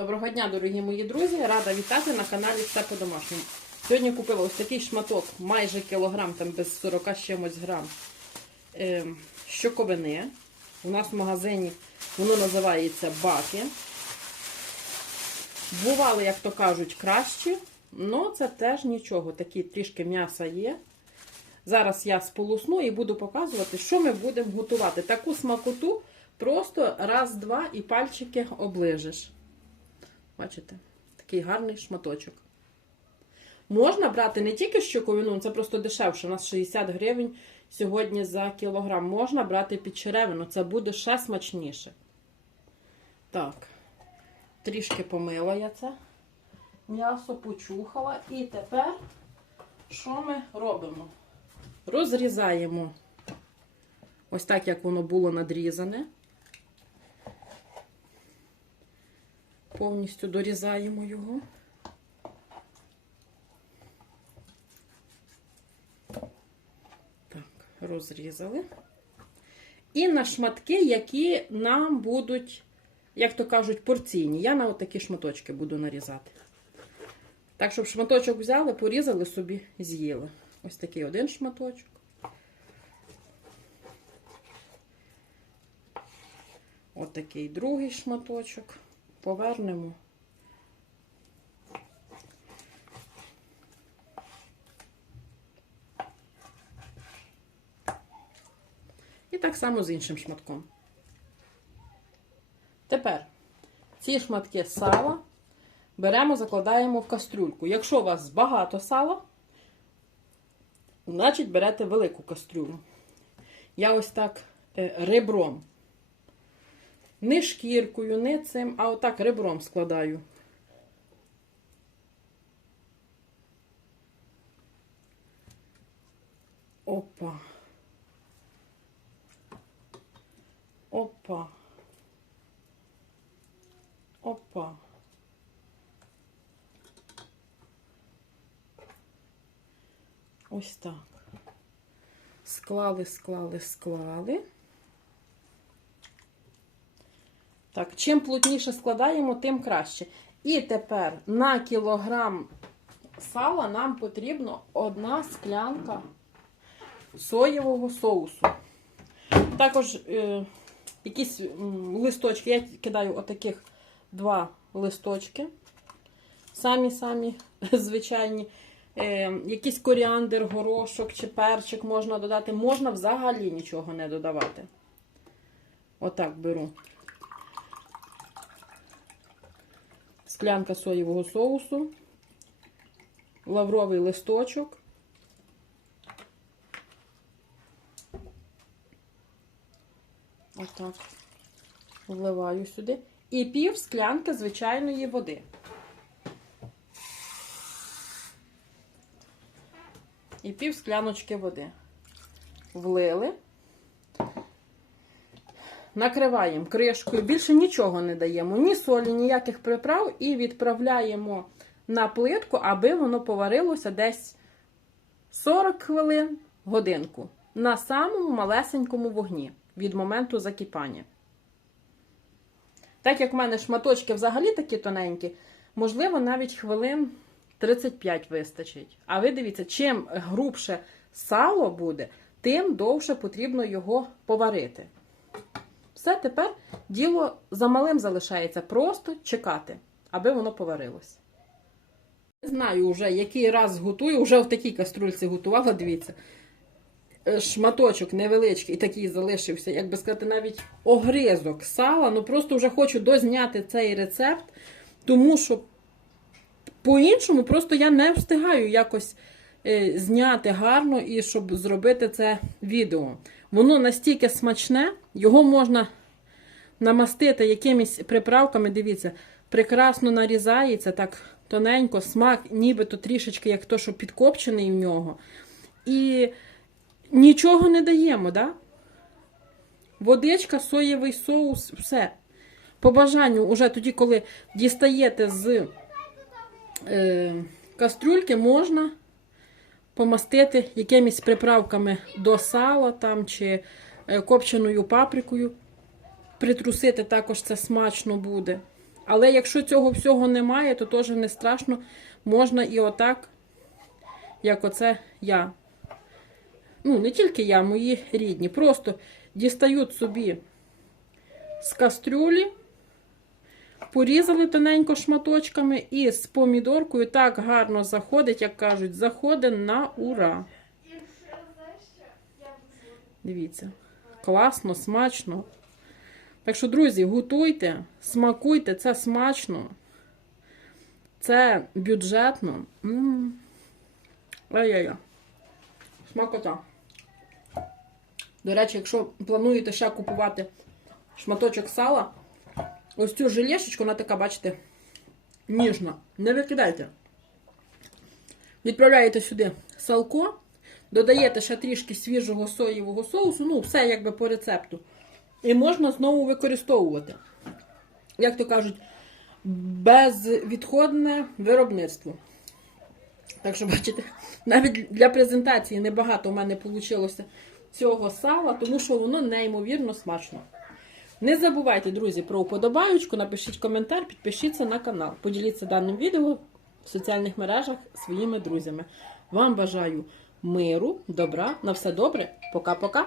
Доброго дня, дорогі мої друзі! Рада вітати на каналі Все по-домашньому. Сьогодні купила ось такий шматок, майже кілограм, там без 40 з чимось грам е, щоковини. У нас в магазині воно називається баки. Бували, як то кажуть, кращі, але це теж нічого. Такі трішки м'яса є. Зараз я сполосну і буду показувати, що ми будемо готувати. Таку смакоту просто раз-два і пальчики оближиш. Бачите? Такий гарний шматочок. Можна брати не тільки щоковину, це просто дешевше. У нас 60 гривень сьогодні за кілограм. Можна брати під черевину, це буде ще смачніше. Так, трішки помила я це. М'ясо почухала. І тепер що ми робимо? Розрізаємо ось так, як воно було надрізане. Повністю дорізаємо його. Так, розрізали. І на шматки, які нам будуть, як то кажуть, порційні. Я на отакі шматочки буду нарізати. Так, щоб шматочок взяли, порізали собі, з'їли. Ось такий один шматочок. Ось такий другий шматочок. Повернемо. І так само з іншим шматком. Тепер ці шматки сала беремо, закладаємо в кастрюльку. Якщо у вас багато сала, значить берете велику кастрюлю. Я ось так е, ребром. Не шкіркою, не цим, а отак ребром складаю. Опа. Опа. Опа. Ось так. Склали, склали, склали. Так, чим плотніше складаємо, тим краще. І тепер на кілограм сала нам потрібно одна склянка соєвого соусу. Також е, якісь листочки. Я кидаю отаких два листочки. Самі-самі звичайні. Е, якийсь коріандр, горошок чи перчик можна додати. Можна взагалі нічого не додавати. Отак беру. Склянка соєвого соусу, лавровий листочок. Отак. Вливаю сюди. І пів склянки звичайної води. І пів скляночки води. Влили. Накриваємо кришкою, більше нічого не даємо, ні солі, ніяких приправ, і відправляємо на плитку, аби воно поварилося десь 40 хвилин, годинку на самому малесенькому вогні від моменту закипання. Так як в мене шматочки взагалі такі тоненькі, можливо, навіть хвилин 35 вистачить. А ви дивіться, чим грубше сало буде, тим довше потрібно його поварити. Все, тепер діло за малим залишається. Просто чекати, аби воно поварилось. Не знаю вже, який раз готую, вже в такій каструльці готувала, дивіться. Е, Шматочок невеличкий, такий залишився, як би сказати, навіть огризок сала. Ну просто вже хочу дозняти цей рецепт, тому що по-іншому просто я не встигаю якось е, зняти гарно і щоб зробити це відео. Воно настільки смачне, його можна намастити якимись приправками. Дивіться, прекрасно нарізається так тоненько, смак, нібито трішечки, як то, що підкопчений в нього. І нічого не даємо, да? Водичка, соєвий соус, все. По бажанню, уже тоді, коли дістаєте з е, кастрюльки, можна помастити якимись приправками до сала там, чи копченою паприкою. Притрусити також це смачно буде. Але якщо цього всього немає, то теж не страшно. Можна і отак, як оце я. Ну, не тільки я, мої рідні. Просто дістають собі з кастрюлі, порізали тоненько шматочками і з помідоркою так гарно заходить, як кажуть, заходить на ура. Дивіться. Класно, смачно. Так що, друзі, готуйте, смакуйте, це смачно. Це бюджетно. Ай-яй-яй. Смакота. До речі, якщо плануєте ще купувати шматочок сала, ось цю желешечку, вона така, бачите, ніжна. Не викидайте. Відправляєте сюди салко, додаєте ще трішки свіжого соєвого соусу, ну, все якби по рецепту. І можна знову використовувати. Як то кажуть, безвідходне виробництво. Так що, бачите, навіть для презентації небагато у мене вийшло цього сала, тому що воно неймовірно смачно. Не забувайте, друзі, про вподобаючку, напишіть коментар, підпишіться на канал. Поділіться даним відео в соціальних мережах своїми друзями. Вам бажаю миру, добра, на все добре. Пока-пока.